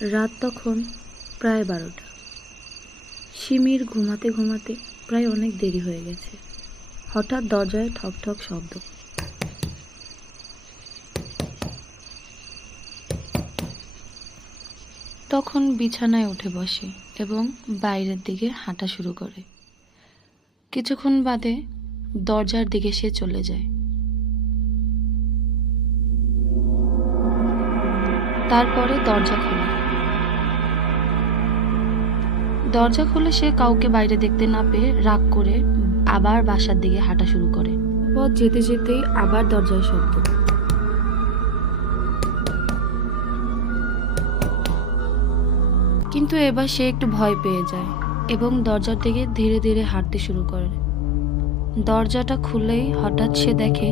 রাত তখন প্রায় বারোটা। শিমির ঘুমাতে ঘুমাতে প্রায় অনেক দেরি হয়ে গেছে। হঠাৎ দরজায় ঠক ঠক শব্দ। তখন বিছানায় উঠে বসে এবং বাইরের দিকে হাঁটা শুরু করে। কিছুক্ষণ বাদে দরজার দিকে সে চলে যায়। তারপরে দরজা খোলে। দরজা খুলে সে কাউকে বাইরে দেখতে না পেয়ে রাগ করে আবার বাসার দিকে হাঁটা শুরু করে। পথ যেতে যেতেই আবার দরজায় শব্দ। কিন্তু এবার সে একটু ভয় পেয়ে যায় এবং দরজার দিকে ধীরে ধীরে হাঁটতে শুরু করে। দরজাটা খুলেই হঠাৎ সে দেখে